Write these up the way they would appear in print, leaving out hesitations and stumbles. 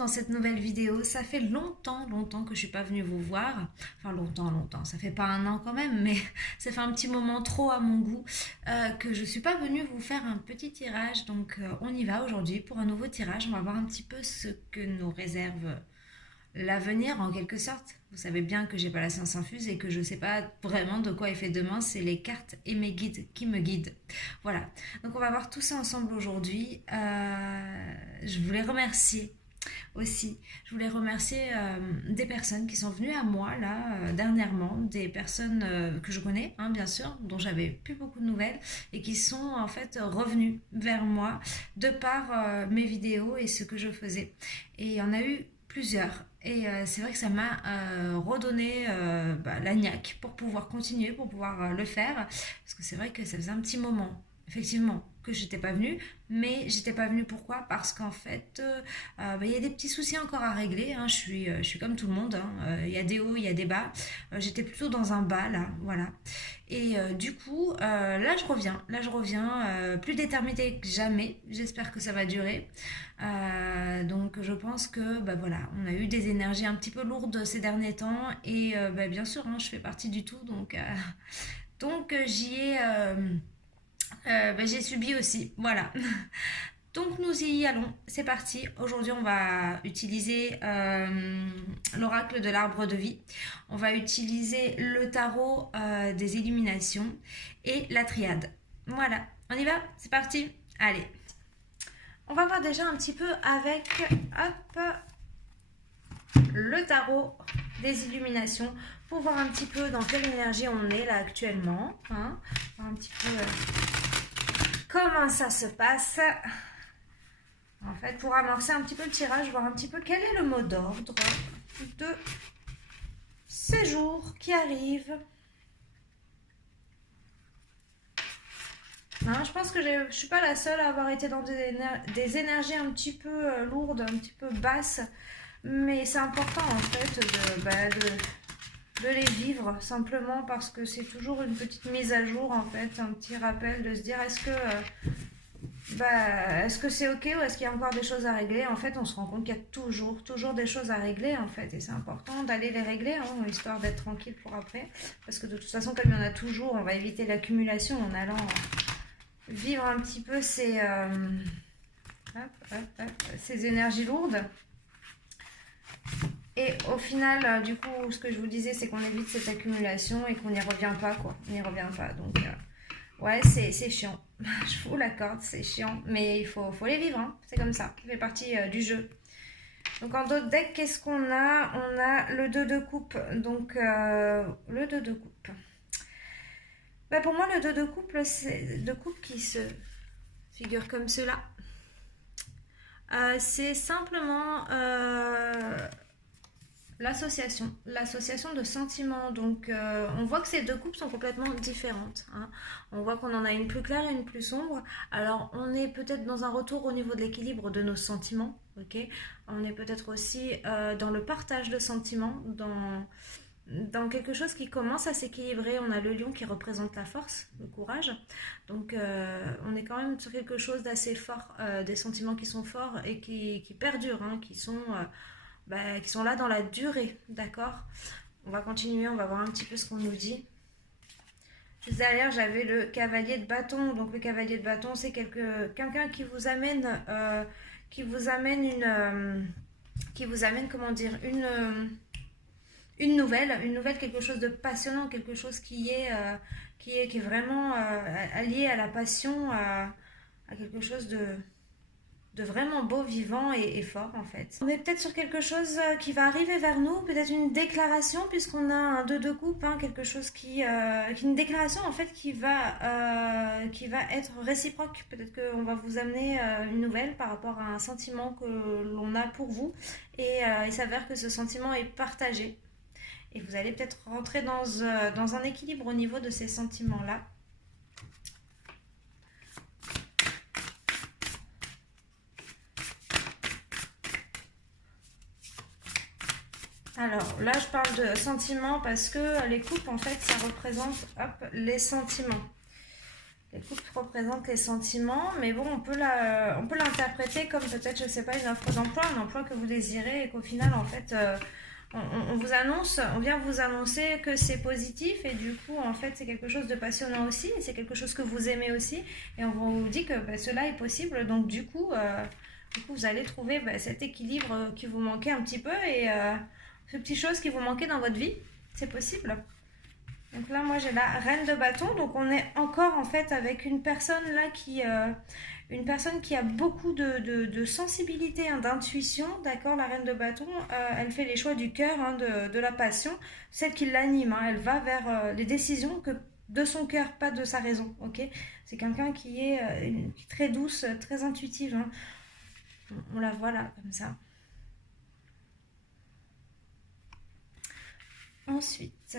dans cette nouvelle vidéo. Ça fait longtemps que je suis pas venue vous voir. Enfin longtemps, ça fait pas un an quand même, mais ça fait un petit moment trop à mon goût que je suis pas venue vous faire un petit tirage. Donc on y va aujourd'hui pour un nouveau tirage. On va voir un petit peu ce que nous réserve l'avenir en quelque sorte. Vous savez bien que j'ai pas la science infuse et que je sais pas vraiment de quoi est fait demain, c'est les cartes et mes guides qui me guident. Voilà, donc on va voir tout ça ensemble aujourd'hui. Je voulais remercier aussi, je voulais remercier des personnes qui sont venues à moi là dernièrement, des personnes que je connais hein, bien sûr, dont j'avais plus beaucoup de nouvelles et qui sont en fait revenues vers moi de par mes vidéos et ce que je faisais. Et il y en a eu plusieurs. Et c'est vrai que ça m'a redonné la niaque pour pouvoir continuer, pour pouvoir le faire. Parce que c'est vrai que ça faisait un petit moment, effectivement, que j'étais pas venue. Mais j'étais pas venue pourquoi? Parce qu'en fait, y a des petits soucis encore à régler. Hein. Je suis comme tout le monde. Hein. Il y a des hauts, il y a des bas. J'étais plutôt dans un bas là, voilà. Et du coup, là je reviens. Là je reviens plus déterminée que jamais. J'espère que ça va durer. Donc je pense que voilà, on a eu des énergies un petit peu lourdes ces derniers temps et bien sûr hein, je fais partie du tout donc j'y ai j'ai subi aussi voilà. Donc nous y allons, c'est parti. Aujourd'hui on va utiliser l'oracle de l'arbre de vie, on va utiliser le tarot des illuminations et la triade. Voilà, on y va, c'est parti. Allez, on va voir déjà un petit peu avec hop, le tarot des illuminations pour voir un petit peu dans quelle énergie on est là actuellement. Hein, voir un petit peu comment ça se passe. En fait, pour amorcer un petit peu le tirage, voir un petit peu quel est le mot d'ordre de ces jours qui arrivent. Hein, je pense que je ne suis pas la seule à avoir été dans des énergies un petit peu lourdes, un petit peu basses. Mais c'est important en fait de les vivre simplement parce que c'est toujours une petite mise à jour en fait, un petit rappel de se dire est-ce que c'est ok ou est-ce qu'il y a encore des choses à régler. En fait on se rend compte qu'il y a toujours des choses à régler en fait et c'est important d'aller les régler hein, histoire d'être tranquille pour après parce que de toute façon comme il y en a toujours on va éviter l'accumulation en allant vivre un petit peu ces énergies lourdes. Et au final, du coup, ce que je vous disais, c'est qu'on évite cette accumulation et qu'on n'y revient pas, quoi. On n'y revient pas. Donc, ouais, c'est chiant. Je vous l'accorde, c'est chiant. Mais il faut les vivre, hein. C'est comme ça. Ça fait partie du jeu. Donc, en d'autres decks, qu'est-ce qu'on a? On a le 2 de coupe. Donc, le 2 de coupe. Pour moi, le 2 de coupe, c'est de coupe qui se figure comme cela. C'est simplement l'association de sentiments. Donc on voit que ces deux coupes sont complètement différentes. Hein. On voit qu'on en a une plus claire et une plus sombre. Alors on est peut-être dans un retour au niveau de l'équilibre de nos sentiments. Okay, on est peut-être aussi dans le partage de sentiments, dans quelque chose qui commence à s'équilibrer. On a le lion qui représente la force, le courage. Donc on est quand même sur quelque chose d'assez fort, des sentiments qui sont forts et qui perdurent, hein, qui sont là dans la durée, d'accord? On va continuer, on va voir un petit peu ce qu'on nous dit. Juste derrière, j'avais le cavalier de bâton. Donc le cavalier de bâton, c'est quelqu'un qui vous amène comment dire, une nouvelle, quelque chose de passionnant, quelque chose qui est vraiment allié à la passion, à quelque chose de vraiment beau, vivant et fort en fait. On est peut-être sur quelque chose qui va arriver vers nous, peut-être une déclaration puisqu'on a un 2 de coupe, hein, quelque chose une déclaration en fait qui va être réciproque. Peut-être qu'on va vous amener une nouvelle par rapport à un sentiment que l'on a pour vous et il s'avère que ce sentiment est partagé. Et vous allez peut-être rentrer dans un équilibre au niveau de ces sentiments-là. Alors là, je parle de sentiments parce que les coupes, en fait, ça représente les sentiments. Les coupes représentent les sentiments, mais bon, on peut l'interpréter comme peut-être, je sais pas, une offre d'emploi, un emploi que vous désirez et qu'au final, en fait, on vient vous annoncer que c'est positif et du coup, en fait, c'est quelque chose de passionnant aussi et c'est quelque chose que vous aimez aussi et on vous dit que cela est possible. Donc, du coup vous allez trouver cet équilibre qui vous manquait un petit peu et ces petites choses qui vous manquaient dans votre vie, c'est possible. Donc là, moi, j'ai la reine de bâton. Donc, on est encore, en fait, avec une personne là une personne qui a beaucoup de sensibilité, hein, d'intuition. D'accord, la reine de bâton, elle fait les choix du cœur, hein, de la passion, celle qui l'anime. Hein, elle va vers les décisions de son cœur, pas de sa raison. Ok, c'est quelqu'un qui est très douce, très intuitive. Hein. On la voit là, comme ça. Ensuite...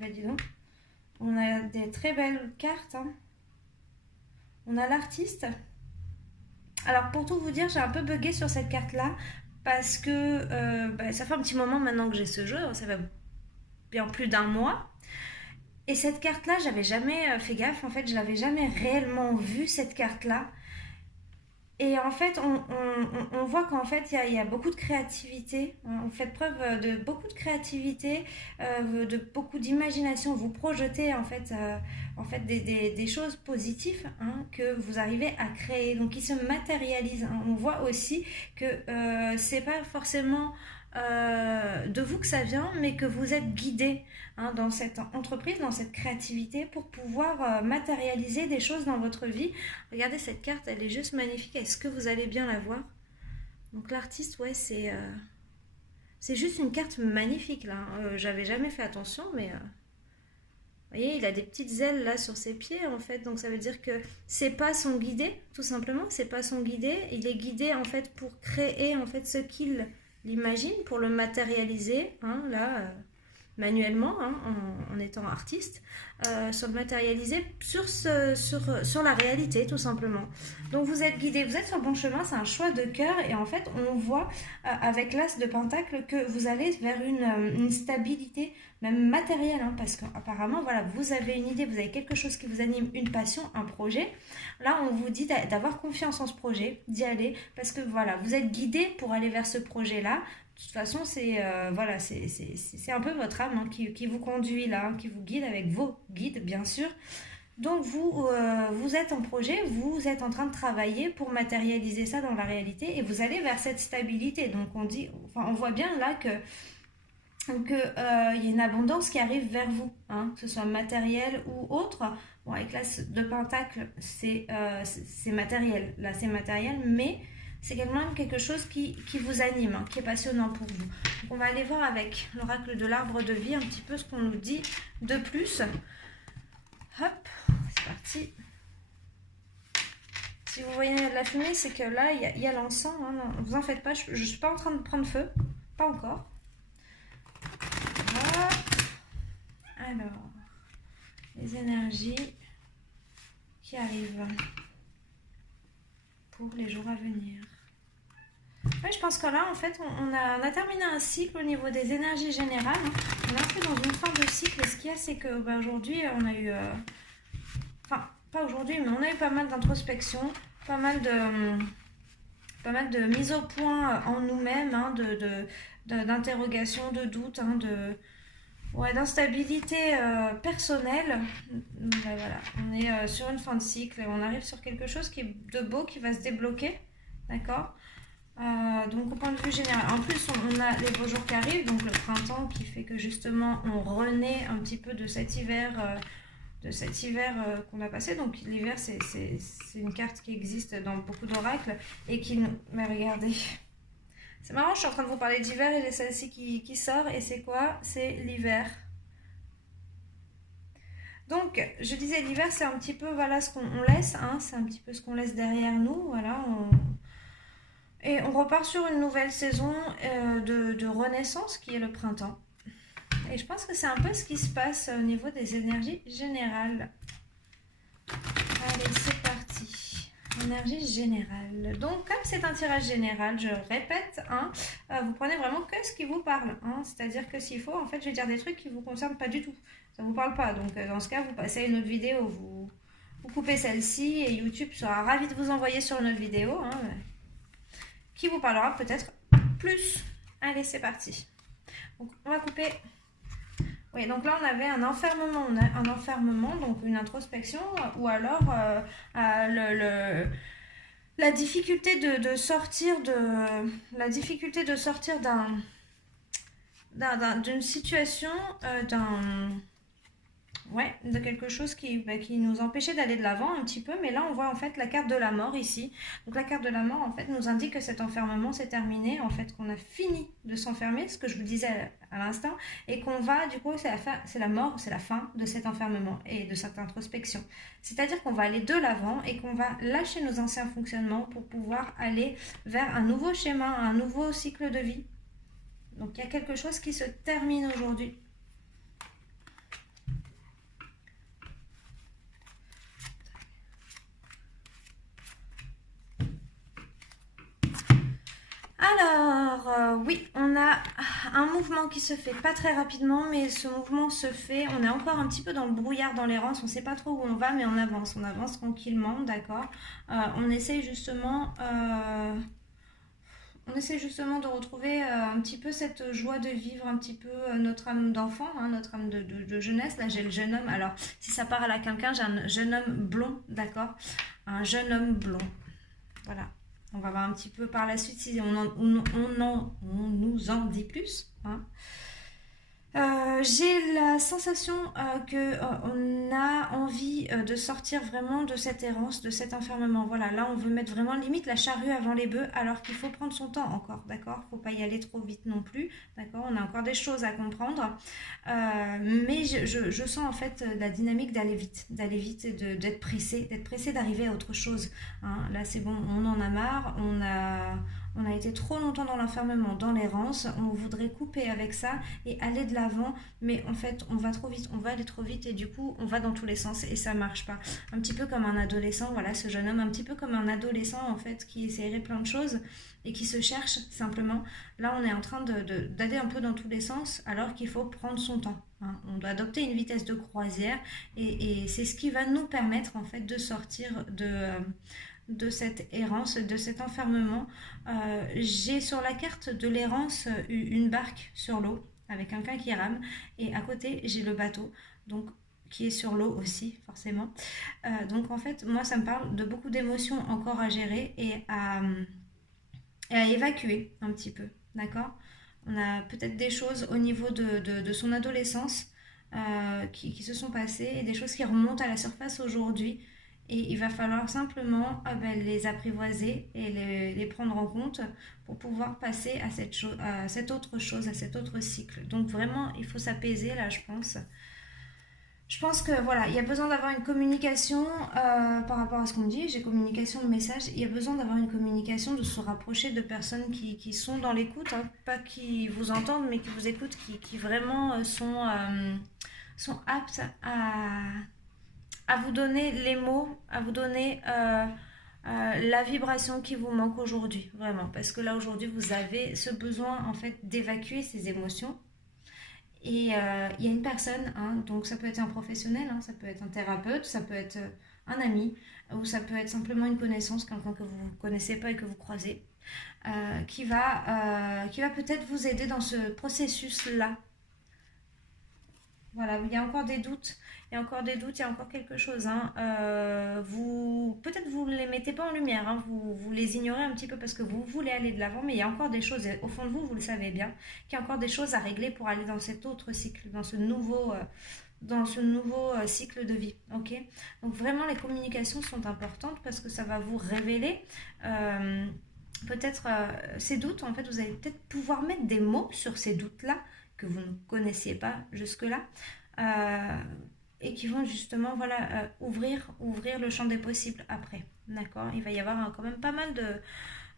Eh ben dis donc, on a des très belles cartes. Hein. On a l'artiste. Alors pour tout vous dire, j'ai un peu bugué sur cette carte-là parce que ça fait un petit moment maintenant que j'ai ce jeu, ça fait bien plus d'un mois. Et cette carte-là, j'avais jamais fait gaffe, en fait, je l'avais jamais réellement vue cette carte-là. Et en fait, on voit qu'en fait, il y a beaucoup de créativité. On fait preuve de beaucoup de créativité, de beaucoup d'imagination. Vous projetez en fait des choses positives, hein, que vous arrivez à créer, donc qui se matérialisent. Hein. On voit aussi que c'est pas forcément de vous que ça vient, mais que vous êtes guidé, hein, dans cette entreprise, dans cette créativité pour pouvoir matérialiser des choses dans votre vie. Regardez cette carte, elle est juste magnifique. Est-ce que vous allez bien la voir? Donc l'artiste, ouais, c'est juste une carte magnifique là. J'avais jamais fait attention, mais vous voyez, il a des petites ailes là sur ses pieds en fait. Donc ça veut dire que c'est pas son guidé, tout simplement. C'est pas son guidé. Il est guidé en fait pour créer en fait ce qu'il l'imagine, pour le matérialiser, hein, là, manuellement, hein, en étant artiste, sur le matérialiser sur la réalité, tout simplement. Donc vous êtes guidé, vous êtes sur le bon chemin, c'est un choix de cœur, et en fait, on voit avec l'as de pentacle que vous allez vers une stabilité, même matérielle, hein, parce qu'apparemment, voilà, vous avez une idée, vous avez quelque chose qui vous anime, une passion, un projet. Là, on vous dit d'avoir confiance en ce projet, d'y aller, parce que voilà, vous êtes guidé pour aller vers ce projet-là. De toute façon, c'est voilà, c'est un peu votre âme, hein, qui vous conduit là, hein, qui vous guide avec vos guides, bien sûr. Donc vous êtes en projet, vous êtes en train de travailler pour matérialiser ça dans la réalité et vous allez vers cette stabilité. Donc on voit bien là que y a une abondance qui arrive vers vous, hein, que ce soit matériel ou autre. Bon, avec l'as de pentacle, c'est matériel. Là, c'est matériel, mais c'est quand même quelque chose qui vous anime, hein, qui est passionnant pour vous. Donc, on va aller voir avec l'oracle de l'arbre de vie un petit peu ce qu'on nous dit de plus. Hop, c'est parti. Si vous voyez de la fumée, c'est que là, il y a l'encens. Hein, ne vous en faites pas, je ne suis pas en train de prendre feu. Pas encore. Voilà. Alors, les énergies qui arrivent pour les jours à venir. Ouais, je pense que là, en fait, on a terminé un cycle au niveau des énergies générales. On est entré dans une fin de cycle. Et ce qu'il y a, c'est que aujourd'hui, on a eu... Enfin, pas aujourd'hui, mais on a eu pas mal d'introspection, pas mal de mise au point en nous-mêmes, hein, d'interrogation, de doute, hein, d'instabilité personnelle. Voilà, on est sur une fin de cycle et on arrive sur quelque chose qui est de beau, qui va se débloquer, d'accord. Donc au point de vue général, en plus on a les beaux jours qui arrivent, donc le printemps qui fait que justement on renaît un petit peu de cet hiver qu'on a passé. Donc l'hiver c'est une carte qui existe dans beaucoup d'oracles et qui nous... Mais regardez, c'est marrant, je suis en train de vous parler d'hiver et j'ai celle-ci qui sort, et c'est quoi? C'est l'hiver. Donc je disais, l'hiver c'est un petit peu, voilà, ce qu'on laisse, hein, c'est un petit peu ce qu'on laisse derrière nous, voilà. Et on repart sur une nouvelle saison de renaissance qui est le printemps. Et je pense que c'est un peu ce qui se passe au niveau des énergies générales. Allez, c'est parti. Énergie générale. Donc, comme c'est un tirage général, je répète, hein, vous prenez vraiment que ce qui vous parle. Hein, c'est-à-dire que s'il faut, en fait, je vais dire des trucs qui ne vous concernent pas du tout. Ça ne vous parle pas. Donc, dans ce cas, vous passez à une autre vidéo. Vous coupez celle-ci et YouTube sera ravi de vous envoyer sur une autre vidéo hein, qui vous parlera peut-être plus. Allez, c'est parti. Donc, on va couper. Oui, donc là, on avait un enfermement, donc une introspection, ou alors la difficulté de sortir d'une situation, de quelque chose qui nous empêchait d'aller de l'avant un petit peu, mais là on voit en fait la carte de la mort ici. Donc la carte de la mort en fait nous indique que cet enfermement s'est terminé, en fait qu'on a fini de s'enfermer, ce que je vous disais à l'instant, et qu'on va du coup c'est la mort, c'est la fin de cet enfermement et de cette introspection. C'est-à-dire qu'on va aller de l'avant et qu'on va lâcher nos anciens fonctionnements pour pouvoir aller vers un nouveau schéma, un nouveau cycle de vie. Donc il y a quelque chose qui se termine aujourd'hui. Alors, oui, on a un mouvement qui se fait pas très rapidement, mais ce mouvement se fait, on est encore un petit peu dans le brouillard, dans l'errance, on ne sait pas trop où on va, mais on avance tranquillement, d'accord. On essaye justement de retrouver un petit peu cette joie de vivre, un petit peu notre âme d'enfant, hein, notre âme de jeunesse. Là, j'ai le jeune homme. Alors, si ça parle à quelqu'un, j'ai un jeune homme blond, d'accord. Un jeune homme blond. Voilà. On va voir un petit peu par la suite si on nous en dit plus. Hein. J'ai la sensation qu'on a envie de sortir vraiment de cette errance, de cet enfermement. Voilà, là on veut mettre vraiment limite la charrue avant les bœufs, alors qu'il faut prendre son temps encore, d'accord. Faut pas y aller trop vite non plus, d'accord. On a encore des choses à comprendre, mais je sens en fait la dynamique d'aller vite et d'être pressé d'arriver à autre chose. Hein. Là c'est bon, on en a marre, on a été trop longtemps dans l'enfermement, dans l'errance, on voudrait couper avec ça et aller de l'avant, mais en fait on va trop vite, on va aller trop vite et du coup on va dans tous les sens et ça marche pas. Un petit peu comme un adolescent, voilà ce jeune homme, un petit peu comme un adolescent en fait qui essaierait plein de choses et qui se cherche simplement. Là on est en train d'aller un peu dans tous les sens alors qu'il faut prendre son temps. Hein. On doit adopter une vitesse de croisière et c'est ce qui va nous permettre en fait de sortir de cette errance, de cet enfermement. J'ai sur la carte de l'errance une barque sur l'eau avec quelqu'un qui rame et à côté j'ai le bateau donc qui est sur l'eau aussi forcément. Donc en fait moi ça me parle de beaucoup d'émotions encore à gérer et à évacuer un petit peu, d'accord. On a peut-être des choses au niveau de son adolescence qui se sont passées et des choses qui remontent à la surface aujourd'hui. Et il va falloir simplement les apprivoiser et les prendre en compte pour pouvoir passer à cette autre chose, à cet autre cycle. Donc vraiment, il faut s'apaiser là, je pense. Je pense que voilà, il y a besoin d'avoir une communication par rapport à ce qu'on dit. J'ai communication de message. Il y a besoin d'avoir une communication, de se rapprocher de personnes qui sont dans l'écoute, hein, pas qui vous entendent, mais qui vous écoutent, qui vraiment sont aptes à vous donner les mots, à vous donner la vibration qui vous manque aujourd'hui, vraiment. Parce que là, aujourd'hui, vous avez ce besoin, en fait, d'évacuer ces émotions. Et il y a une personne, hein, donc ça peut être un professionnel, hein, ça peut être un thérapeute, ça peut être un ami, ou ça peut être simplement une connaissance, quelqu'un que vous ne connaissez pas et que vous croisez, qui va peut-être vous aider dans ce processus-là. Voilà, il y a encore des doutes, il y a encore quelque chose. Hein. Peut-être vous ne les mettez pas en lumière, hein, vous les ignorez un petit peu parce que vous voulez aller de l'avant, mais il y a encore des choses, au fond de vous, vous le savez bien, qu'il y a encore des choses à régler pour aller dans cet autre cycle, dans ce nouveau cycle de vie. Ok. Donc vraiment, les communications sont importantes parce que ça va vous révéler peut-être ces doutes. En fait, vous allez peut-être pouvoir mettre des mots sur ces doutes-là que vous ne connaissiez pas jusque-là, et qui vont justement ouvrir le champ des possibles après. D'accord. Il va y avoir quand même pas mal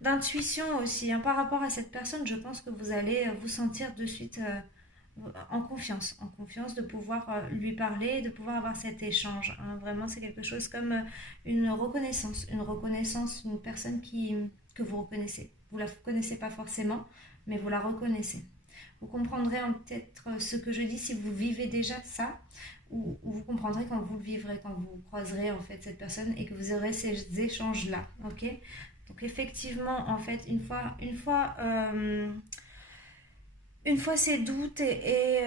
d'intuition aussi. Hein. Par rapport à cette personne, je pense que vous allez vous sentir de suite en confiance de pouvoir lui parler, de pouvoir avoir cet échange. Hein. Vraiment, c'est quelque chose comme une reconnaissance, une personne que vous reconnaissez. Vous la connaissez pas forcément, mais vous la reconnaissez. Vous comprendrez peut-être ce que je dis si vous vivez déjà ça, ou vous comprendrez quand vous le vivrez, quand vous croiserez en fait cette personne et que vous aurez ces échanges-là. Ok. Donc effectivement, en fait, une fois ces doutes et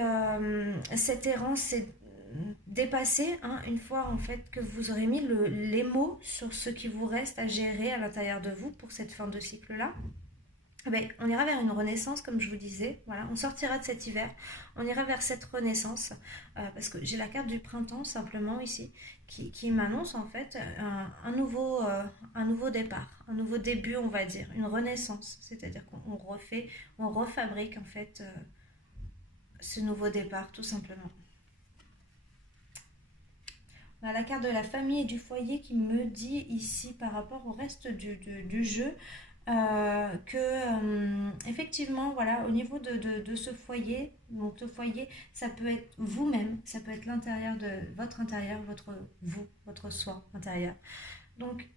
cette errance est dépassée, hein, une fois en fait que vous aurez mis les mots sur ce qui vous reste à gérer à l'intérieur de vous pour cette fin de cycle-là, ben, on ira vers une renaissance, comme je vous disais. Voilà, on sortira de cet hiver, on ira vers cette renaissance, parce que j'ai la carte du printemps simplement ici, qui m'annonce en fait un nouveau départ, un nouveau début, on va dire, une renaissance. C'est-à-dire qu'on refait, on refabrique en fait ce nouveau départ, tout simplement. On a la carte de la famille et du foyer qui me dit ici par rapport au reste du jeu effectivement, voilà, au niveau de ce foyer, donc ce foyer, ça peut être vous-même, ça peut être l'intérieur de votre intérieur, votre soi intérieur. Donc,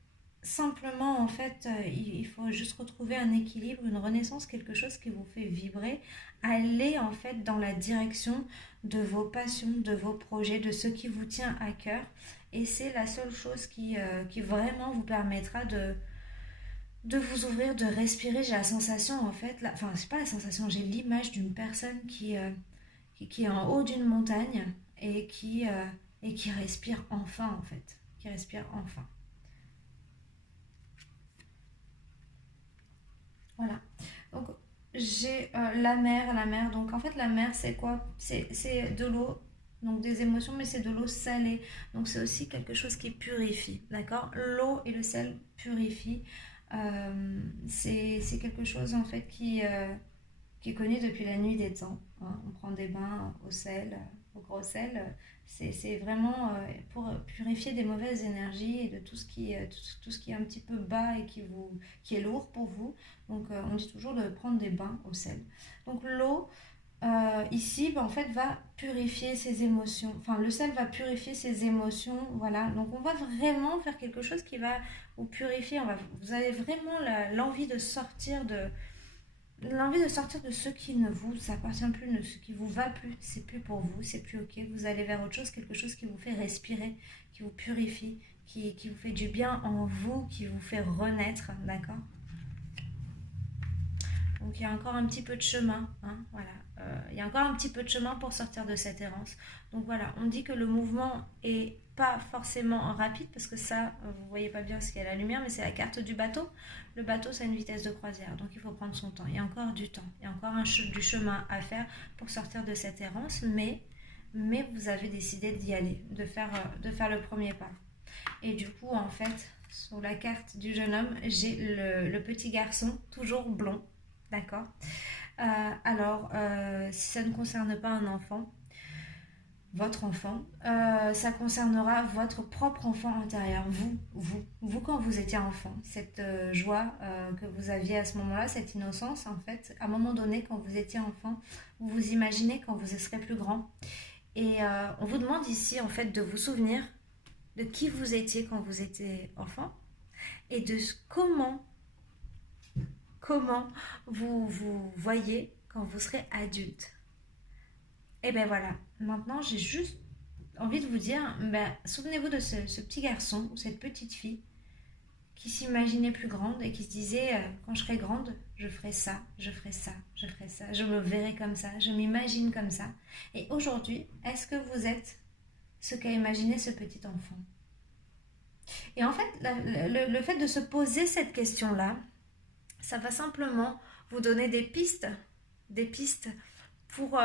simplement, en fait, il faut juste retrouver un équilibre, une renaissance, quelque chose qui vous fait vibrer, aller en fait dans la direction de vos passions, de vos projets, de ce qui vous tient à cœur. Et c'est la seule chose qui vraiment vous permettra de vous ouvrir, de respirer. J'ai la sensation en fait, enfin c'est pas la sensation, j'ai l'image d'une personne qui est en haut d'une montagne et qui respire enfin en fait, qui respire enfin. Voilà. Donc j'ai la mer. Donc en fait la mer c'est quoi? C'est de l'eau, donc des émotions, mais c'est de l'eau salée. Donc c'est aussi quelque chose qui purifie, d'accord? L'eau et le sel purifient. C'est quelque chose en fait qui est connu depuis la nuit des temps. Hein. On prend des bains au sel, au gros sel. C'est vraiment pour purifier des mauvaises énergies et de tout ce qui est un petit peu bas et qui est lourd pour vous. Donc on dit toujours de prendre des bains au sel. Donc l'eau, ici, ben, en fait, va purifier ses émotions. Enfin, le sel va purifier ses émotions. Voilà. Donc on va vraiment faire quelque chose qui va vous purifier. Vous avez vraiment l'envie de sortir de ce qui ne vous appartient plus, de ce qui vous va plus, c'est plus pour vous, c'est plus ok, vous allez vers autre chose, quelque chose qui vous fait respirer, qui vous purifie, qui vous fait du bien en vous, qui vous fait renaître, d'accord? Donc il y a encore un petit peu de chemin, hein, voilà. Il y a encore un petit peu de chemin pour sortir de cette errance. Donc voilà, on dit que le mouvement est pas forcément rapide parce que ça, vous voyez pas bien ce qu'il y a la lumière, mais c'est la carte du bateau. Le bateau, c'est une vitesse de croisière, donc il faut prendre son temps. Il y a encore du temps, il y a encore du chemin à faire pour sortir de cette errance, mais vous avez décidé d'y aller, de faire le premier pas. Et du coup, en fait, sur la carte du jeune homme, j'ai le petit garçon, toujours blond, d'accord. Si ça ne concerne pas un enfant, votre enfant, ça concernera votre propre enfant intérieur, vous quand vous étiez enfant, cette joie que vous aviez à ce moment-là, cette innocence en fait, à un moment donné quand vous étiez enfant, vous vous imaginez quand vous serez plus grand. Et on vous demande ici en fait de vous souvenir de qui vous étiez quand vous étiez enfant et de comment vous vous voyez quand vous serez adulte. Et ben voilà, maintenant j'ai juste envie de vous dire, ben, souvenez-vous de ce petit garçon ou cette petite fille qui s'imaginait plus grande et qui se disait quand je serai grande, je ferai ça, je ferai ça, je ferai ça, je me verrai comme ça, je m'imagine comme ça. Et aujourd'hui, est-ce que vous êtes ce qu'a imaginé ce petit enfant? Et en fait, le fait de se poser cette question-là, ça va simplement vous donner des pistes pour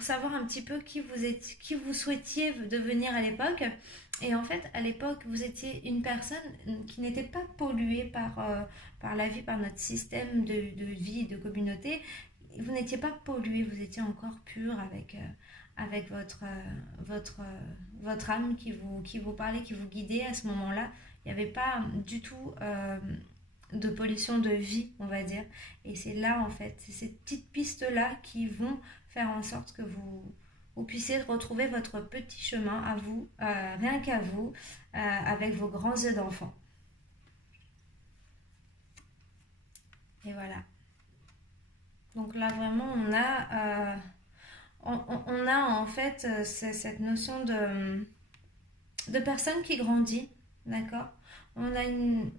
savoir un petit peu qui vous souhaitiez devenir à l'époque. Et en fait, à l'époque, vous étiez une personne qui n'était pas polluée par la vie, par notre système de vie, de communauté. Vous n'étiez pas pollué, vous étiez encore pur avec votre âme qui vous parlait, qui vous guidait à ce moment-là. Il n'y avait pas du tout de pollution de vie, on va dire. Et c'est là, en fait, c'est ces petites pistes-là qui vont faire en sorte que vous puissiez retrouver votre petit chemin à vous, rien qu'à vous, avec vos grands yeux d'enfant. Et voilà. Donc là, vraiment, on a en fait cette notion de personne qui grandit, d'accord. On a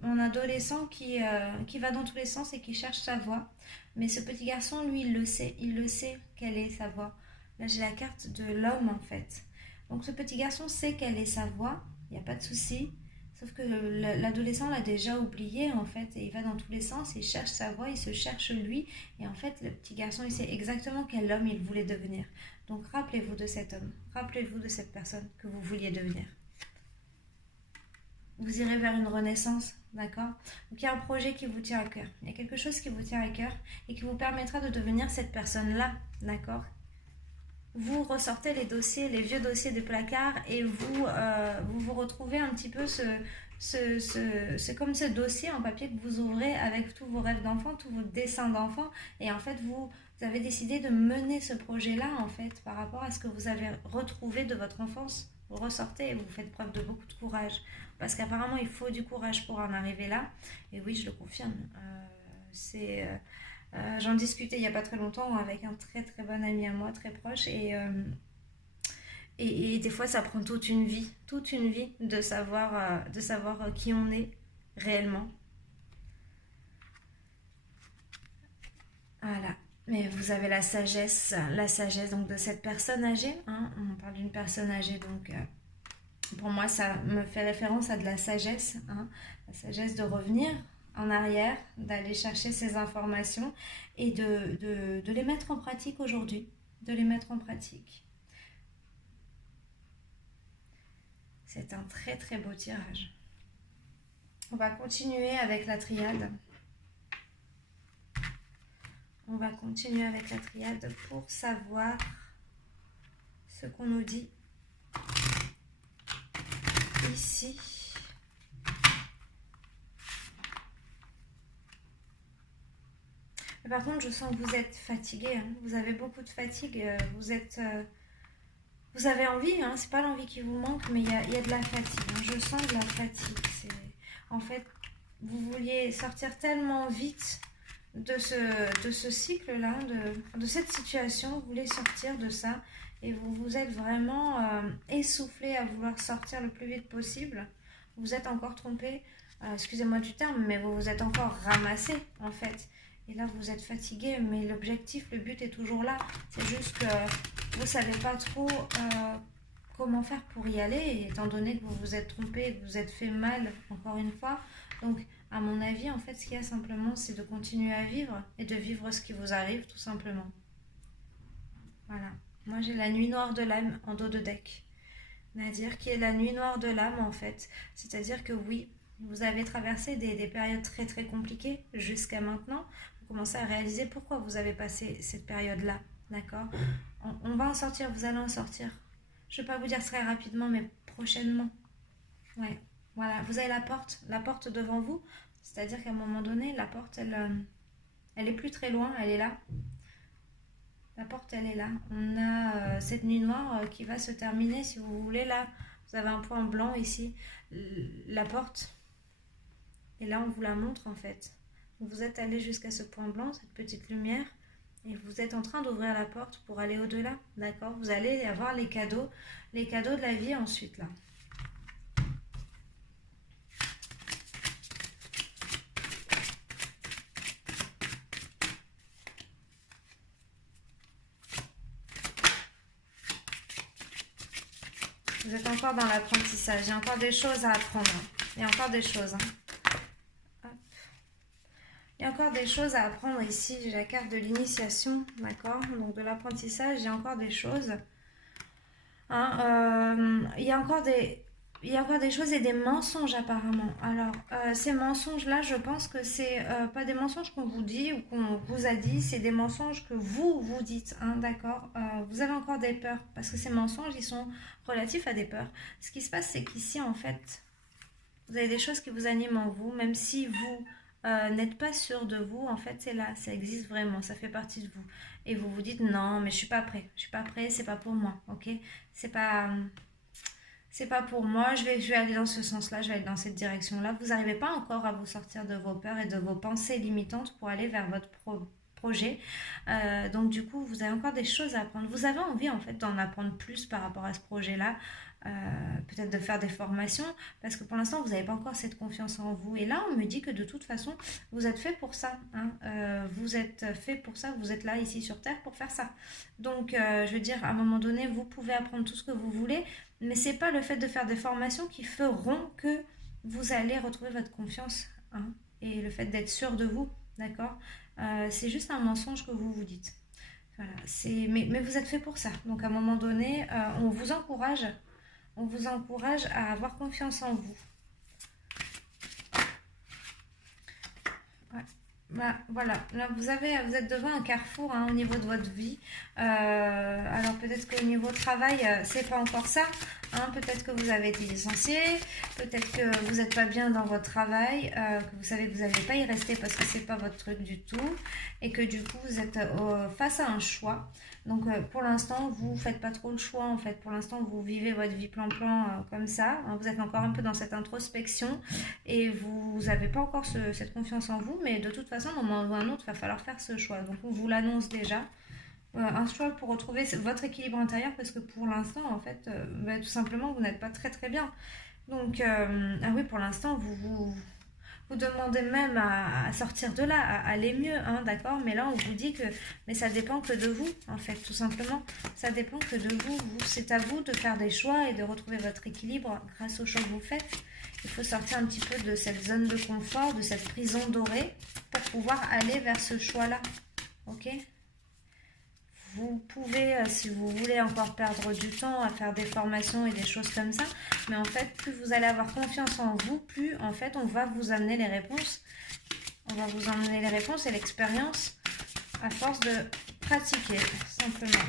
un adolescent qui va dans tous les sens et qui cherche sa voie. Mais ce petit garçon, lui, il le sait quelle est sa voie. Là, j'ai la carte de l'homme, en fait. Donc, ce petit garçon sait quelle est sa voie, il n'y a pas de souci. Sauf que l'adolescent l'a déjà oublié, en fait, et il va dans tous les sens, il cherche sa voie, il se cherche lui. Et en fait, le petit garçon, il sait exactement quel homme il voulait devenir. Donc, rappelez-vous de cet homme, rappelez-vous de cette personne que vous vouliez devenir. Vous irez vers une renaissance, d'accord. Donc il y a un projet qui vous tient à cœur, il y a quelque chose qui vous tient à cœur et qui vous permettra de devenir cette personne-là, d'accord. Vous ressortez les dossiers, les vieux dossiers des placards et vous retrouvez un petit peu c'est comme ce dossier en papier que vous ouvrez avec tous vos rêves d'enfant, tous vos dessins d'enfant et en fait vous avez décidé de mener ce projet-là en fait par rapport à ce que vous avez retrouvé de votre enfance. Vous ressortez et vous faites preuve de beaucoup de courage parce qu'apparemment il faut du courage pour en arriver là et oui je le confirme. J'en discutais il n'y a pas très longtemps avec un très très bon ami à moi, très proche, et des fois ça prend toute une vie de savoir qui on est réellement. Voilà. Mais vous avez la sagesse donc de cette personne âgée. Hein, on parle d'une personne âgée, donc pour moi ça me fait référence à de la sagesse. Hein, la sagesse de revenir en arrière, d'aller chercher ces informations et de les mettre en pratique aujourd'hui. De les mettre en pratique. C'est un très très beau tirage. On va continuer avec la triade. On va continuer avec la triade pour savoir ce qu'on nous dit ici. Mais par contre, je sens que vous êtes fatigué. Hein. Vous avez beaucoup de fatigue. Vous avez envie. Hein. C'est pas l'envie qui vous manque, mais il y a de la fatigue. Hein. Je sens de la fatigue. En fait, vous vouliez sortir tellement vite de ce cycle-là, de cette situation. Vous voulez sortir de ça. Et vous vous êtes vraiment essoufflé à vouloir sortir le plus vite possible. Vous êtes encore trompé. Excusez-moi du terme, mais vous vous êtes encore ramassé, en fait. Et là, vous êtes fatigué, mais l'objectif, le but est toujours là. C'est juste que vous ne savez pas trop comment faire pour y aller, étant donné que vous vous êtes trompé et que vous vous êtes fait mal, encore une fois. Donc, à mon avis, en fait, ce qu'il y a simplement, c'est de continuer à vivre et de vivre ce qui vous arrive, tout simplement. Voilà. Moi, j'ai la nuit noire de l'âme en dos de deck. Nadir, qui est la nuit noire de l'âme, en fait. C'est-à-dire que oui, vous avez traversé des périodes très très compliquées jusqu'à maintenant. Vous commencez à réaliser pourquoi vous avez passé cette période-là. D'accord. On va en sortir, vous allez en sortir. Je ne vais pas vous dire très rapidement, mais prochainement. Ouais. Voilà, vous avez la porte devant vous. C'est-à-dire qu'à un moment donné, la porte, elle est plus très loin, elle est là. La porte, elle est là. On a cette nuit noire qui va se terminer, si vous voulez. Là, vous avez un point blanc ici. La porte. Et là, on vous la montre, en fait. Vous êtes allé jusqu'à ce point blanc, cette petite lumière. Et vous êtes en train d'ouvrir la porte pour aller au-delà. D'accord. Vous allez avoir les cadeaux de la vie ensuite, là. Vous êtes encore dans l'apprentissage. Il y a encore des choses à apprendre. Il y a encore des choses. Hein. Il y a encore des choses à apprendre ici. J'ai la carte de l'initiation. D'accord. Donc de l'apprentissage, il y a encore des choses. Hein, il y a encore des choses et des mensonges apparemment. Alors, ces mensonges-là, je pense que c'est pas des mensonges qu'on vous dit ou qu'on vous a dit, c'est des mensonges que vous dites, hein, d'accord. Vous avez encore des peurs, parce que ces mensonges, ils sont relatifs à des peurs. Ce qui se passe, c'est qu'ici, en fait, vous avez des choses qui vous animent en vous, même si vous n'êtes pas sûr de vous, en fait c'est là, ça existe vraiment, ça fait partie de vous. Et vous vous dites non, mais je suis pas prêt, je suis pas prêt, c'est pas pour moi, ok? C'est pas, c'est pas pour moi, je vais aller dans ce sens-là, je vais aller dans cette direction-là. Vous n'arrivez pas encore à vous sortir de vos peurs et de vos pensées limitantes pour aller vers votre projet. Donc du coup, vous avez encore des choses à apprendre. Vous avez envie en fait d'en apprendre plus par rapport à ce projet-là, euh, peut-être de faire des formations, parce que pour l'instant, vous n'avez pas encore cette confiance en vous. Et là, on me dit que de toute façon, vous êtes fait pour ça. Hein. Vous êtes fait pour ça, vous êtes là ici sur Terre pour faire ça. Donc, je veux dire, à un moment donné, vous pouvez apprendre tout ce que vous voulez, mais c'est pas le fait de faire des formations qui feront que vous allez retrouver votre confiance, hein, et le fait d'être sûr de vous, d'accord. C'est juste un mensonge que vous vous dites. Voilà, mais vous êtes fait pour ça. Donc à un moment donné, on vous encourage à avoir confiance en vous. Ouais. Bah, voilà, là vous êtes devant un carrefour, hein, au niveau de votre vie. Alors peut-être qu'au niveau travail, c'est pas encore ça. Hein, peut-être que vous avez été licencié, peut-être que vous n'êtes pas bien dans votre travail, que vous savez que vous n'allez pas y rester parce que c'est pas votre truc du tout, et que du coup vous êtes face à un choix. Donc pour l'instant, vous faites pas trop le choix en fait. Pour l'instant, vous vivez votre vie plan-plan comme ça. Hein, vous êtes encore un peu dans cette introspection et vous n'avez pas encore cette confiance en vous, mais de toute façon, à un moment ou à un autre, il va falloir faire ce choix. Donc on vous l'annonce déjà. Un choix pour retrouver votre équilibre intérieur, parce que pour l'instant, en fait, tout simplement, vous n'êtes pas très très bien. Donc, ah oui, pour l'instant, vous demandez même à sortir de là, à aller mieux, hein, d'accord. Mais là, on vous dit que mais ça dépend que de vous, en fait, tout simplement. Ça dépend que de vous. C'est à vous de faire des choix et de retrouver votre équilibre grâce aux choix que vous faites. Il faut sortir un petit peu de cette zone de confort, de cette prison dorée, pour pouvoir aller vers ce choix-là, ok. Vous pouvez, si vous voulez, encore perdre du temps à faire des formations et des choses comme ça. Mais en fait, plus vous allez avoir confiance en vous, plus en fait, on va vous amener les réponses. On va vous emmener les réponses et l'expérience à force de pratiquer, simplement.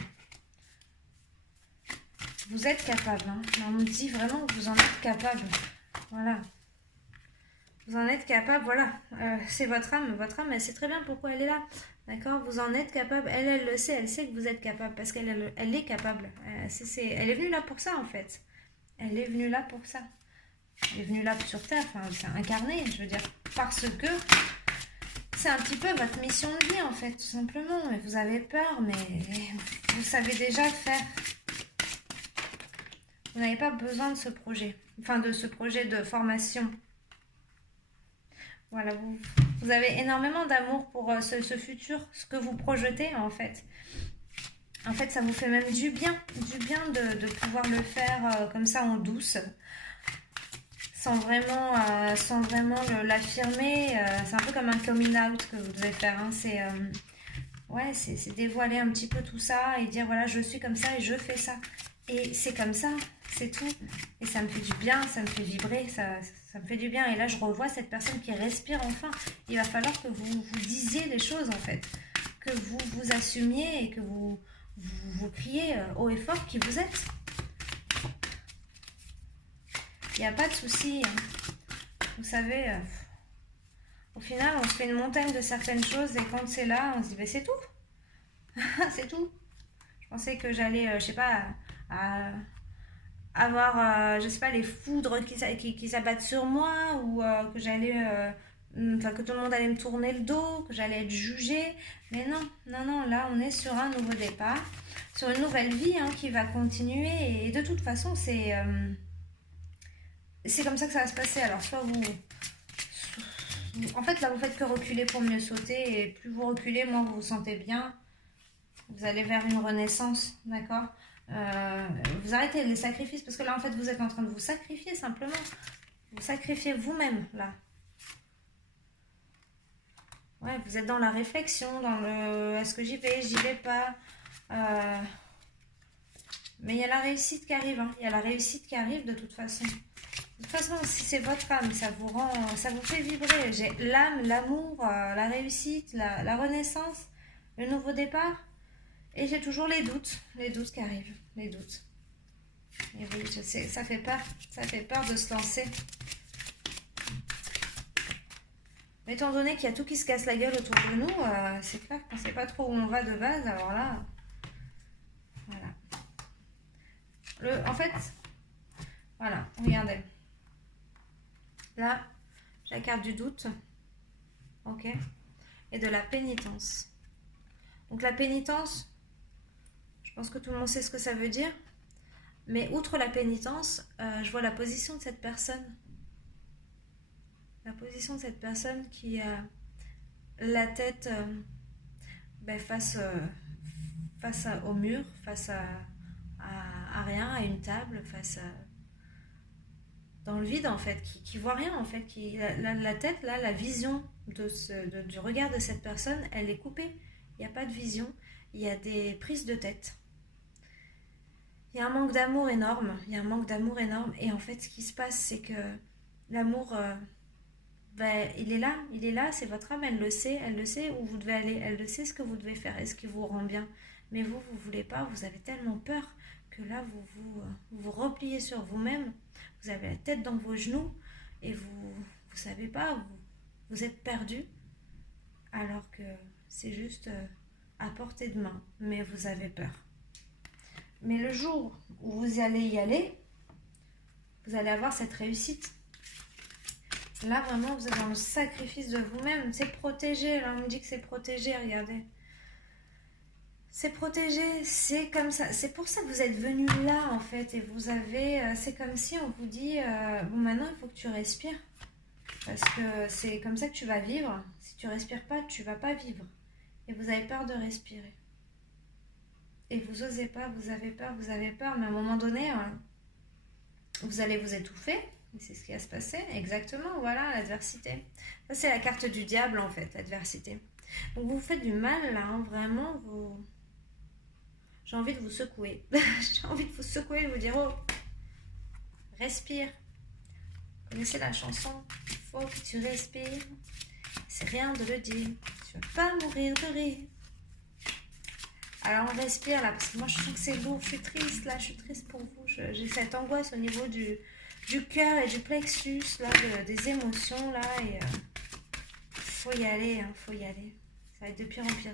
Vous êtes capable. Hein. On nous dit vraiment que vous en êtes capable. Voilà. Vous en êtes capable, voilà. C'est votre âme. Votre âme, elle sait très bien pourquoi elle est là. D'accord. Vous en êtes capable. Elle le sait. Elle sait que vous êtes capable parce qu'elle est capable. Elle est venue là pour ça, en fait. Elle est venue là pour ça. Elle est venue là sur Terre. Enfin, c'est incarné, je veux dire. Parce que c'est un petit peu votre mission de vie, en fait, tout simplement. Et vous avez peur, mais vous savez déjà le faire. Vous n'avez pas besoin de ce projet. Enfin, de ce projet de formation. Voilà, vous avez énormément d'amour pour ce futur, ce que vous projetez en fait. En fait, ça vous fait même du bien de pouvoir le faire comme ça en douce, sans vraiment l'affirmer. C'est un peu comme un coming out que vous devez faire. Hein. C'est dévoiler un petit peu tout ça et dire voilà, je suis comme ça et je fais ça. Et c'est comme ça, c'est tout. Et ça me fait du bien, ça me fait vibrer, ça me fait du bien. Et là, je revois cette personne qui respire enfin. Il va falloir que vous disiez les choses, en fait. Que vous vous assumiez et que vous criez haut et fort qui vous êtes. Il n'y a pas de souci. Hein. Vous savez, au final, on se fait une montagne de certaines choses et quand c'est là, on se dit, ben, c'est tout. C'est tout. Je pensais que j'allais, je sais pas, avoir, je sais pas, les foudres qui s'abattent sur moi ou que j'allais, enfin que tout le monde allait me tourner le dos, que j'allais être jugée. Mais non, non, non, là on est sur un nouveau départ, sur une nouvelle vie, hein, qui va continuer et de toute façon c'est comme ça que ça va se passer. Alors soit en fait là vous faites que reculer pour mieux sauter et plus vous reculez, moins vous vous sentez bien. Vous allez vers une renaissance, d'accord. Vous arrêtez les sacrifices parce que là en fait vous êtes en train de vous sacrifier simplement. Vous sacrifiez vous-même là. Ouais, vous êtes dans la réflexion, dans le est-ce que j'y vais pas. Mais il y a la réussite qui arrive, hein. Il y a la réussite qui arrive de toute façon. De toute façon, si c'est votre âme, ça vous fait vibrer. J'ai l'âme, l'amour, la réussite, la renaissance, le nouveau départ. Et j'ai toujours les doutes qui arrivent, les doutes. Et oui, je sais, ça fait peur de se lancer. Mais étant donné qu'il y a tout qui se casse la gueule autour de nous, c'est clair qu'on ne sait pas trop où on va de base. Alors là, voilà. En fait, voilà, regardez. Là, j'ai la carte du doute, ok, et de la pénitence. Donc la pénitence, je pense que tout le monde sait ce que ça veut dire. Mais outre la pénitence, je vois la position de cette personne. La position de cette personne qui a la tête face au mur, face à rien, à une table, dans le vide en fait, qui voit rien en fait. La tête, là, la vision du regard de cette personne, elle est coupée. Il n'y a pas de vision, il y a des prises de tête. Il y a un manque d'amour énorme, et en fait ce qui se passe c'est que l'amour, il est là, c'est votre âme, elle le sait où vous devez aller, elle le sait ce que vous devez faire et ce qui vous rend bien. Mais vous voulez pas, vous avez tellement peur que là vous repliez sur vous-même, vous avez la tête dans vos genoux et vous savez pas, vous êtes perdu alors que c'est juste à portée de main, mais vous avez peur. Mais le jour où vous allez y aller, vous allez avoir cette réussite. Là, vraiment, vous êtes dans le sacrifice de vous-même. C'est protégé. Là, on me dit que c'est protégé, regardez. C'est protégé, c'est comme ça. C'est pour ça que vous êtes venu là, en fait. Et vous avez... c'est comme si on vous dit, bon, maintenant, il faut que tu respires. Parce que c'est comme ça que tu vas vivre. Si tu respires pas, tu vas pas vivre. Et vous avez peur de respirer. Et vous osez pas, vous avez peur, mais à un moment donné, vous allez vous étouffer, et c'est ce qui va se passer, exactement, voilà, l'adversité. Ça, c'est la carte du diable, en fait, l'adversité. Donc, vous vous faites du mal, là, hein, vraiment, j'ai envie de vous secouer. J'ai envie de vous secouer et de vous dire, oh, respire. Vous connaissez la chanson, il faut que tu respires, c'est rien de le dire, tu vas pas mourir de rire. Alors on respire là, parce que moi je sens que c'est lourd, je suis triste là, je suis triste pour vous. J'ai cette angoisse au niveau du cœur et du plexus, là, des émotions là, et faut y aller, hein, faut y aller. Ça va être de pire en pire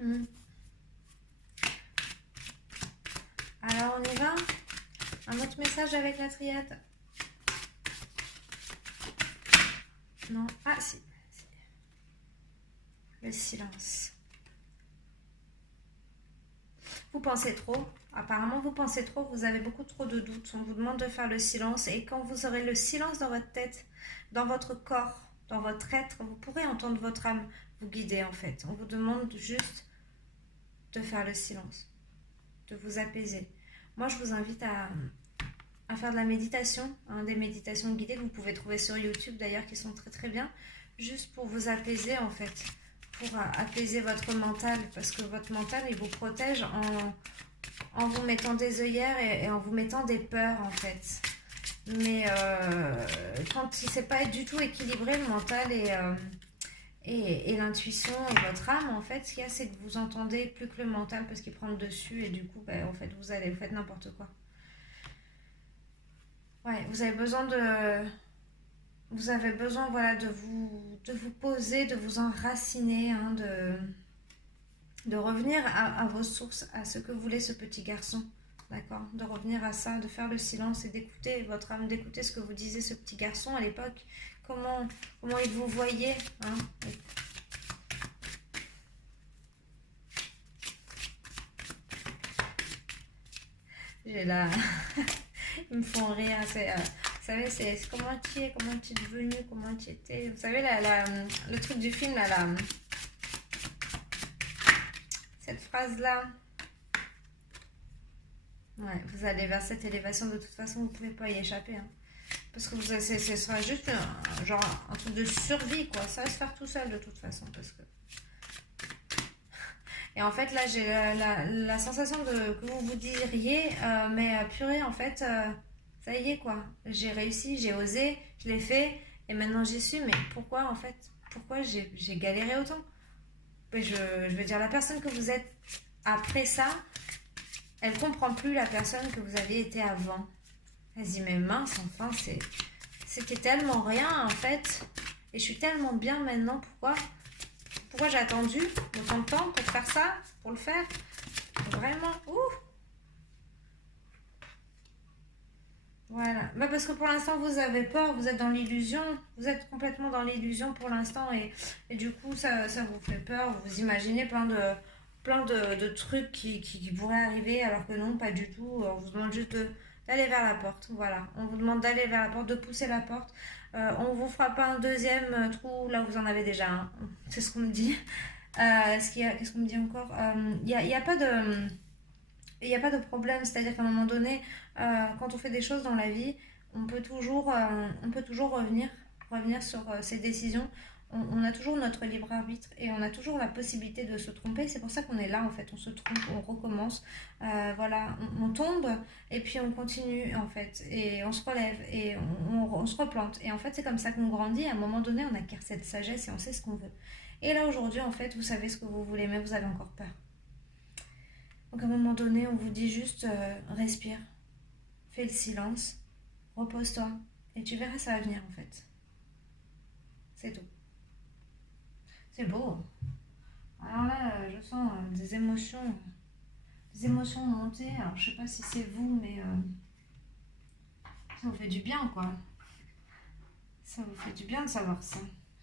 sinon. Alors on y va. Un autre message avec la triade. Non, ah si. Le silence. Vous pensez trop, apparemment vous pensez trop, vous avez beaucoup trop de doutes, on vous demande de faire le silence et quand vous aurez le silence dans votre tête, dans votre corps, dans votre être, vous pourrez entendre votre âme vous guider en fait. On vous demande juste de faire le silence, de vous apaiser. Moi je vous invite à faire de la méditation, hein, des méditations guidées que vous pouvez trouver sur YouTube d'ailleurs qui sont très très bien, juste pour vous apaiser en fait. Pour apaiser votre mental, parce que votre mental, il vous protège en vous mettant des œillères et en vous mettant des peurs, en fait. Mais quand il ne sait pas être du tout équilibré, le mental et l'intuition et votre âme, en fait, ce qu'il y a, c'est que vous entendez plus que le mental parce qu'il prend le dessus et du coup, en fait, vous faites n'importe quoi. Ouais, vous avez besoin voilà, de vous poser, de vous enraciner, hein, de revenir à vos sources, à ce que voulait ce petit garçon, d'accord? De revenir à ça, de faire le silence et d'écouter votre âme, d'écouter ce que vous disait ce petit garçon à l'époque, comment il vous voyait, hein? J'ai là... Ils me font rire, vous savez, c'est comment tu es devenu, comment tu étais. Vous savez, le truc du film, là, cette phrase-là. Ouais, vous allez vers cette élévation, de toute façon, vous ne pouvez pas y échapper. Hein. Parce que ce sera juste un truc de survie, quoi. Ça va se faire tout seul, de toute façon. Parce que... Et en fait, là, j'ai la sensation que vous vous diriez, mais purée, en fait... ça y est quoi, j'ai réussi, j'ai osé, je l'ai fait et maintenant j'y suis. Mais pourquoi en fait, pourquoi j'ai galéré autant? Je veux dire, la personne que vous êtes après ça, elle comprend plus la personne que vous aviez été avant. Elle se dit mais mince, enfin c'était tellement rien en fait. Et je suis tellement bien maintenant. Pourquoi j'ai attendu autant de temps pour faire ça, pour le faire? Vraiment, ouh. Voilà. Bah parce que pour l'instant, vous avez peur, vous êtes dans l'illusion. Vous êtes complètement dans l'illusion pour l'instant. Et du coup, ça vous fait peur. Vous imaginez plein de trucs qui pourraient arriver, alors que non, pas du tout. On vous demande juste d'aller vers la porte. Voilà. On vous demande d'aller vers la porte, de pousser la porte. On vous fera pas un deuxième trou là où vous en avez déjà un. C'est ce qu'on me dit. Qu'est-ce qu'on me dit encore? Il y a pas de. Il n'y a pas de problème, c'est-à-dire qu'à un moment donné, quand on fait des choses dans la vie, on peut toujours revenir sur ses décisions. On a toujours notre libre arbitre et on a toujours la possibilité de se tromper. C'est pour ça qu'on est là en fait. On se trompe, on recommence. Voilà, on tombe et puis on continue en fait. Et on se relève et on se replante. Et en fait, c'est comme ça qu'on grandit. À un moment donné, on acquiert cette sagesse et on sait ce qu'on veut. Et là aujourd'hui, en fait, vous savez ce que vous voulez, mais vous avez encore peur. Donc à un moment donné, on vous dit juste respire, fais le silence, repose-toi et tu verras, ça va venir en fait. C'est tout. C'est beau. Alors là, je sens des émotions monter. Alors je sais pas si c'est vous, mais ça vous fait du bien quoi. Ça vous fait du bien de savoir ça.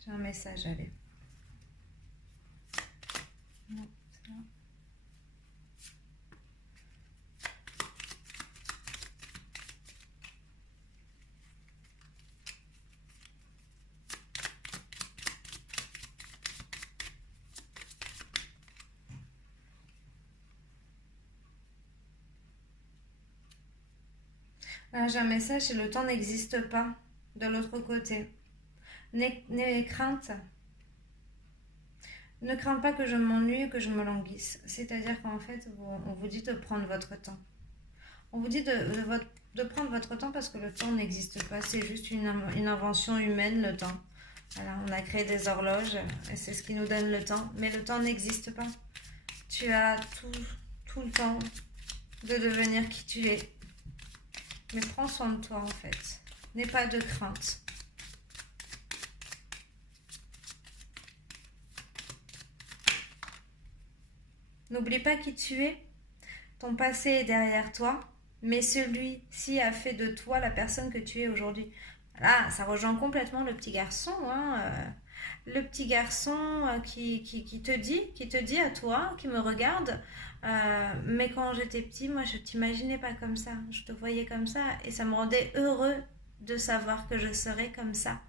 J'ai un message, allez. Non, c'est là. Là, j'ai un message et le temps n'existe pas de l'autre côté. N'aie crainte. Ne crains pas que je m'ennuie, que je me languisse. C'est-à-dire qu'en fait, on vous dit de prendre votre temps. On vous dit de prendre votre temps parce que le temps n'existe pas. C'est juste une invention humaine, le temps. Voilà, on a créé des horloges et c'est ce qui nous donne le temps. Mais le temps n'existe pas. Tu as tout le temps de devenir qui tu es. Mais prends soin de toi en fait. N'aie pas de crainte. N'oublie pas qui tu es. Ton passé est derrière toi, mais celui-ci a fait de toi la personne que tu es aujourd'hui. Là, ça rejoint complètement le petit garçon, hein, le petit garçon qui te dit à toi, qui me regarde. Mais quand j'étais petit, moi, je t'imaginais pas comme ça. Je te voyais comme ça et ça me rendait heureux de savoir que je serais comme ça.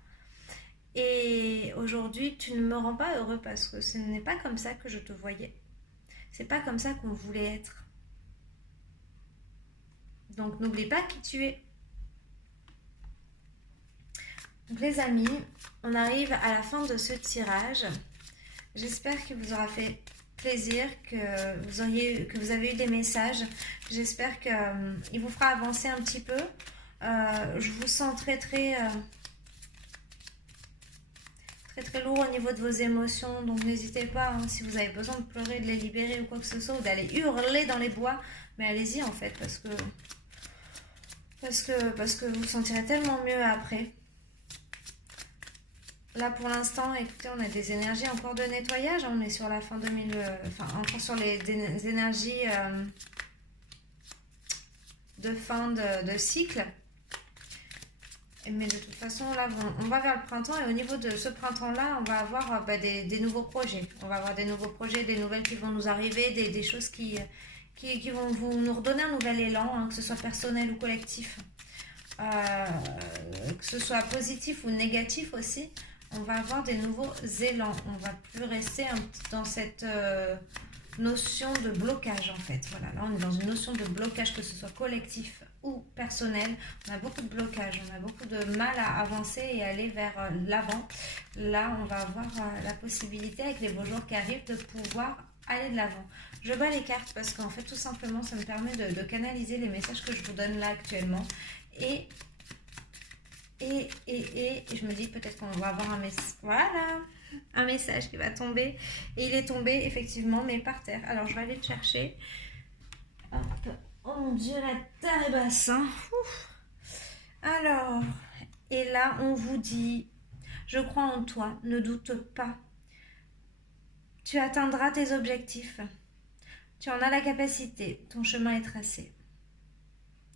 Et aujourd'hui, tu ne me rends pas heureux parce que ce n'est pas comme ça que je te voyais. C'est pas comme ça qu'on voulait être. Donc n'oublie pas qui tu es. Donc les amis, on arrive à la fin de ce tirage. J'espère qu'il vous aura fait plaisir, que vous avez eu des messages. J'espère qu'il vous fera avancer un petit peu. Je vous sens très lourd au niveau de vos émotions, donc n'hésitez pas, hein, si vous avez besoin de pleurer, de les libérer ou quoi que ce soit, ou d'aller hurler dans les bois, mais allez-y en fait, parce que vous vous sentirez tellement mieux après. Là pour l'instant, écoutez, on a des énergies encore de nettoyage, on est sur la fin 2000, encore sur les énergies de fin de cycle. Mais de toute façon, là, on va vers le printemps et au niveau de ce printemps-là, on va avoir des nouveaux projets. On va avoir des nouveaux projets, des nouvelles qui vont nous arriver, des choses qui vont nous redonner un nouvel élan, hein, que ce soit personnel ou collectif. Que ce soit positif ou négatif aussi, on va avoir des nouveaux élans. On ne va plus rester dans cette notion de blocage en fait. Voilà, là on est dans une notion de blocage, que ce soit collectif ou personnel. On a beaucoup de blocage, on a beaucoup de mal à avancer et aller vers l'avant. Là on va avoir la possibilité avec les beaux jours qui arrivent de pouvoir aller de l'avant. Je bats les cartes parce qu'en fait tout simplement ça me permet de canaliser les messages que je vous donne là actuellement et je me dis peut-être qu'on va avoir un message qui va tomber. Et il est tombé effectivement, mais par terre. Alors je vais aller le chercher. Hop. Oh mon dieu, la terre est basse. Hein. Alors, Et là, on vous dit, je crois en toi, ne doute pas. Tu atteindras tes objectifs. Tu en as la capacité, ton chemin est tracé.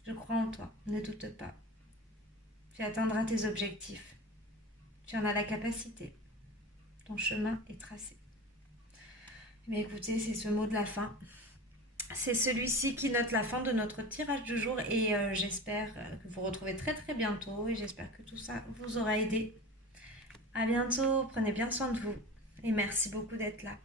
Je crois en toi, ne doute pas. Tu atteindras tes objectifs. Tu en as la capacité, ton chemin est tracé. Mais écoutez, c'est ce mot de la fin. C'est celui-ci qui note la fin de notre tirage du jour et j'espère que vous retrouvez très très bientôt et j'espère que tout ça vous aura aidé. À bientôt, prenez bien soin de vous et merci beaucoup d'être là.